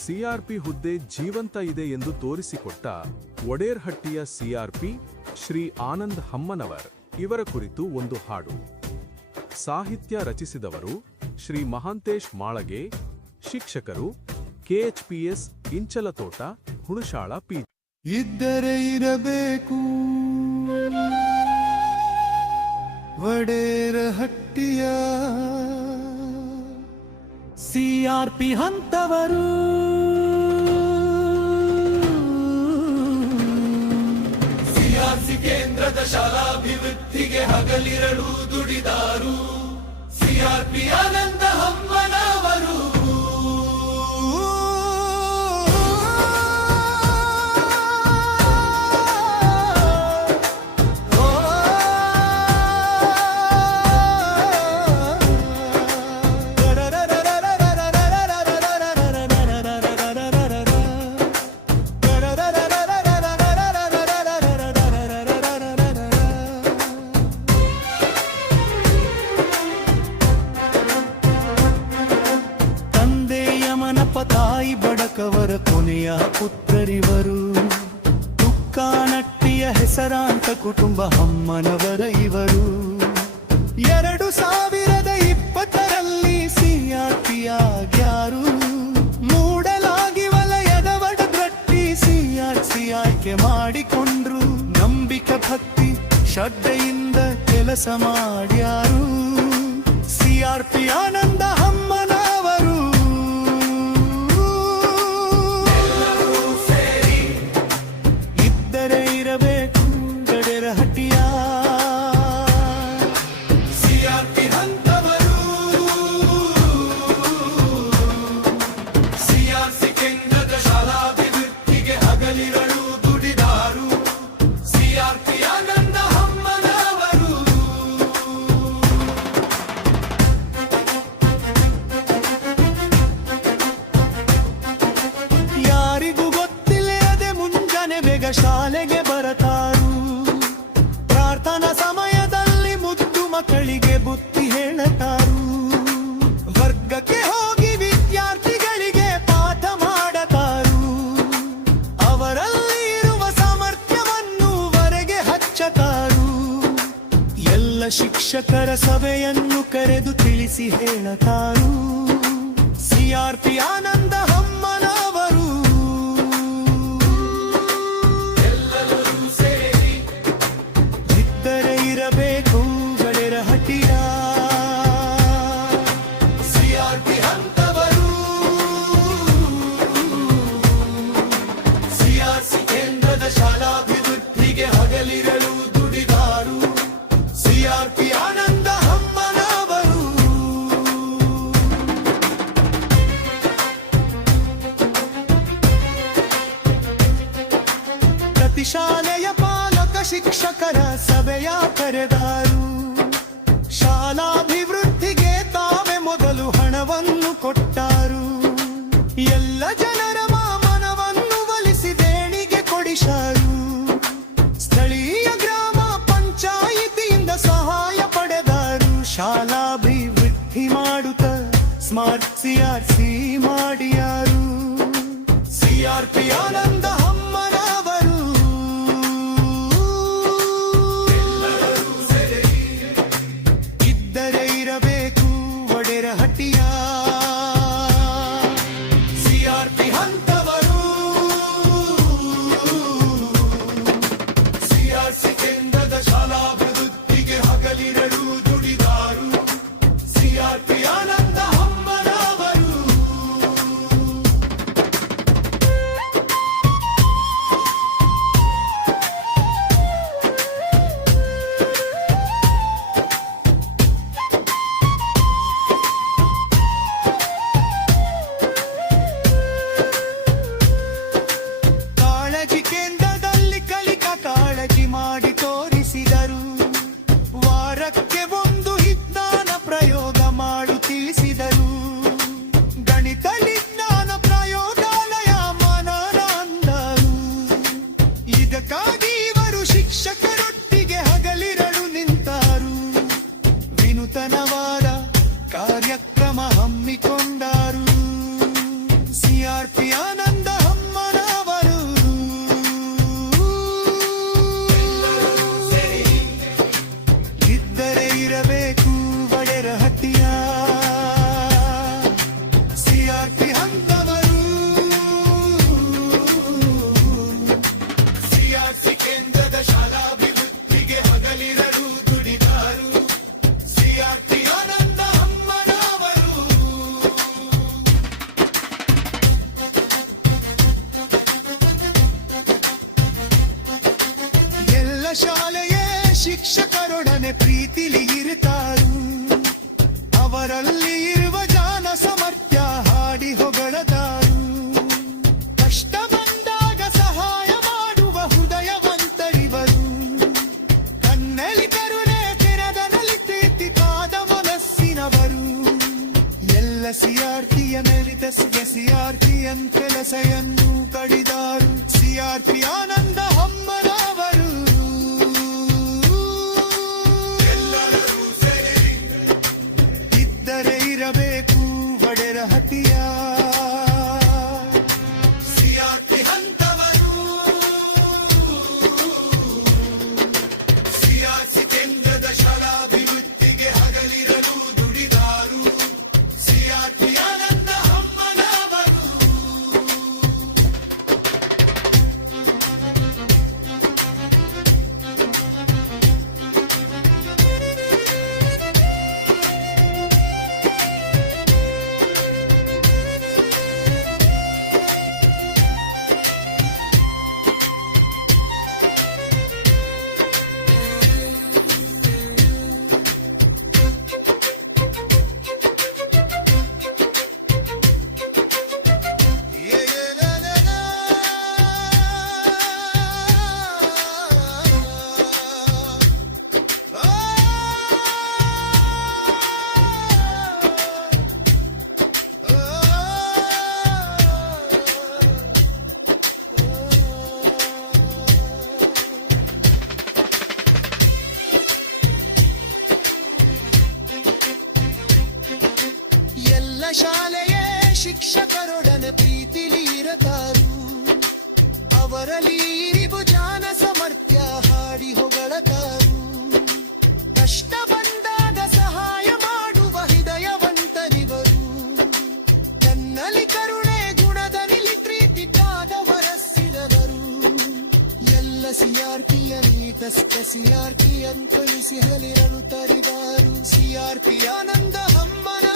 CRP ಹುದ್ದೆ ಜೀವಂತ ಇದೆ ಎಂದು ತೋರಿಸಿಕೊಟ್ಟ ಒಡೇರ್ಹಟ್ಟಿಯ ಸಿಆರ್ಪಿ ಶ್ರೀ ಆನಂದ್ ಹಮ್ಮನವರ್ ಇವರ ಕುರಿತು ಒಂದು ಹಾಡು. ಸಾಹಿತ್ಯ ರಚಿಸಿದವರು ಶ್ರೀ ಮಹಾಂತೇಶ್ ಮಾಳಗೆ. ಶಿಕ್ಷಕರು ಕೆಎಚ್ಪಿಎಸ್ ಇಂಚಲತೋಟ, ಹುಣಸಾಳ ಪಿ. ಇದ್ದರೆ ಇರಬೇಕು ಒಡೇರಹಟ್ಟಿಯ ಸಿಆರ್ಪಿ ಹಂತವರು. ಸಿಆರ್ಸಿ ಕೇಂದ್ರದ ಶಾಲಾಭಿವೃದ್ಧಿಗೆ ಹಗಲಿರಳು ದುಡಿದಾರು ಸಿಆರ್ಪಿ ಆನಂದ ಹಮ್ಮನವರು. ತಾಯಿ ಬಡಕವರ ಕೊನೆಯ ಪುತ್ರರಿವರು. ತುಕ್ಕಾನಟ್ಟಿಯ ಹೆಸರಾಂತ ಕುಟುಂಬ ಹಮ್ಮನವರ ಇವರು. 2020ರಲ್ಲಿ ಸಿಆರ್ಪಿಯಾಗ್ಯಾರು. ಮೂಡಲಾಗಿ ವಲಯದ ಒಡಗಟ್ಟಿ ಸಿಆರ್ಸಿ ಆಯ್ಕೆ ಮಾಡಿಕೊಂಡ್ರು. ನಂಬಿಕೆ ಭಕ್ತಿ ಶ್ರದ್ಧೆಯಿಂದ ಕೆಲಸ ಮಾಡ್ಯಾರು ಸಿಆರ್ಪಿ ಆನಂದ ಹಮ್ಮನವರು. ಇರಬೇಕು ಒಡೇರಹಟ್ಟಿಯ ಸಿಆರ್ಪಿ ಹಂತವರು. ಸಿಆರ್ಸಿ ಕೇಂದ್ರದ ಶಾಲಾಭಿವೃದ್ಧಿಗೆ ಹಗಲಿರಳು ದುಡಿದಾರು ಸಿಆರ್ಪಿ ಆನಂದ ಹಮ್ಮನವರು. ಯಾರಿಗೂ ಗೊತ್ತಿಲ್ಲದೆ ಮುಂಜಾನೆ ಬೇಗ ಶಾಲೆಗೆ ಬರತಾರು. ಪ್ರಾರ್ಥನಾ ಸಮಯದಲ್ಲಿ ಮುದ್ದು ಮಕ್ಕಳಿಗೆ ಬುದ್ಧಿ ಹೇಳತಾರು. ವರ್ಗಕ್ಕೆ ಹೋಗಿ ವಿದ್ಯಾರ್ಥಿಗಳಿಗೆ ಪಾಠ ಮಾಡತಾರು. ಅವರಲ್ಲಿ ಇರುವ ಸಾಮರ್ಥ್ಯವನ್ನು ಹೊರಗೆ ಹಚ್ಚತಾರು. ಎಲ್ಲ ಶಿಕ್ಷಕರ ಸಭೆಯನ್ನು ಕರೆದು ತಿಳಿಸಿ ಹೇಳತಾರು ಸಿಆರ್ಪಿ ಆನಂದ ಹಮ್ಮನವರು. ಇರಬೇಕು ಒಡೇರಹಟ್ಟಿಯ ಸಿಆರ್ಪಿ ಹಂತವರು. ಸಿಆರ್ಸಿ ಕೇಂದ್ರದ ಶಾಲಾಭಿವೃದ್ಧಿಗೆ ಹಗಲಿರಳು ದುಡಿದಾರು ಸಿಆರ್ಪಿ ಆನಂದ ಹಮ್ಮನವರು. ಪ್ರತಿ ಶಾಲೆಯ ಪಾಲಕ ಶಿಕ್ಷಕರ ಸಭೆಯ ಕರೆದಾರು. ಶಾಲಾಭಿವೃದ್ಧಿಗೆ ತಾವೇ ಮೊದಲು ಹಣವನ್ನು ಕೊಟ್ಟಾರು. ಎಲ್ಲ ಜನರ ಮನವನ್ನು ಒಲಿಸಿ ದೇಣಿಗೆ ಕೊಡಿಸಾರು. ಸ್ಥಳೀಯ ಗ್ರಾಮ ಪಂಚಾಯಿತಿಯಿಂದ ಸಹಾಯ ಪಡೆದಾರು. ಶಾಲಾಭಿವೃದ್ಧಿ ಮಾಡುತ್ತ ಸ್ಮಾರ್ಟ್ ಸಿಆರ್ಸಿ ಮಾಡಿಯಾರು ಸಿಆರ್ಪಿ ಆನಂದ ಹಮ್ಮನವರು. ಇದ್ದರೆ ಇರಬೇಕು ಒಡೇರಹಟ್ಟಿಯ ಸಿಆರ್ಪಿ ಹಂತವರು. ಸಿಆರ್ಸಿ ಕೇಂದ್ರದ ಶಾಲಾಭಿವೃದ್ಧಿಗೆ ಹಗಲಿರಳು ದುಡಿದಾರು ಸಿಆರ್ಪಿ ಆನಂದ ಹಮ್ಮನವರು. ಸಿಆರ್ಪಿ ಆನಂದ ಹಮ್ಮನವರು ಇದ್ದರೆ ಇರಬೇಕು ಒಡೆರ ಹಟ್ಟಿಯ ಸಿಆರ್ಪಿ ಹಂತವರು ಸಿಆರ್ಸಿ ಕೇಂದ್ರದ ಶಾಲಾಭಿವೃದ್ಧಿಗೆ ಹಗಲಿರಲು ದುಡಿದಾರು ಸಿಆರ್ಪಿ ಆನಂದ ಅಮ್ಮನವರು ಎಲ್ಲ ಶಾಲೆಯ ಶಿಕ್ಷಕರೊಡನೆ ಪ್ರೀತಿಲಿ ಇರುತ್ತಾರು ಅವರಲ್ಲಿ ಇರುವ ಜಾನ ಸಮರ್ಥ್ಯ ಹಾಡಿ ಹೊಗಳದಾರು ಕಷ್ಟ ಬಂದಾಗ ಸಹಾಯ ಮಾಡುವ ಹೃದಯವಂತರಿವರು ಕಣ್ಣಲ್ಲಿ ಕರುಣೆ ತೆರೆದನಲ್ಲಿ ಪ್ರೀತಿ ಕಾದ ಮನಸ್ಸಿನವರು ಎಲ್ಲ ಸಿಆರ್ಪಿಯ ಮೆರಿತಸ್ಗೆ ಸಿಆರ್ಪಿಯನ್ ಕೆಲಸೆಯನ್ನು ಕಡಿದಾರು ಸಿಆರ್ಪಿ ಆನಂದ ಹಮ್ಮನವರು ಇದ್ದರೆ ಇರಬೇಕು ಒಡೆರ ಹಟ್ಟಿಯ ಸಿಆರ್ಪಿ ಹಂತವರು ಸಿಆರ್ಸಿ ಕೇಂದ್ರದ ಶಾಲಾಭಿವೃದ್ಧಿಗೆ ಹಗಲಿರಲು ದುಡಿದಾರು ಸಿಆರ್ಪಿ ಆನಂದ ಅಮ್ಮನವರು ಎಲ್ಲ ಶಾಲೆಯ ಶಿಕ್ಷಕರೊಡನೆ ಪ್ರೀತಿಲಿ ಇರತಾರು ಅವರಲ್ಲಿ ಇರಿಬು ಜಾನ ಸಮರ್ಥ್ಯ ಹಾಡಿ ಹೊಗಳತಾರು ಕಷ್ಟ ಬಂದಾಗ ಸಹಾಯ ಮಾಡುವ ಹೃದಯವಂತರಿವರು ತನ್ನಲ್ಲಿ ಕರುಣೆ ಗುಣದಲ್ಲಿ ಪ್ರೀತಿ ಕಾದವರಸ್ಸಿದವರು ಎಲ್ಲ ಸಿಆರ್ಪಿಯ ನೀತಸ್ಕ ಸಿಆರ್ಪಿ ಅಂತಳಿಸಿ ಹಲಿರಲು ತರಿದಾರು ಸಿಆರ್ಪಿ ಆನಂದ ಹಮ್ಮನ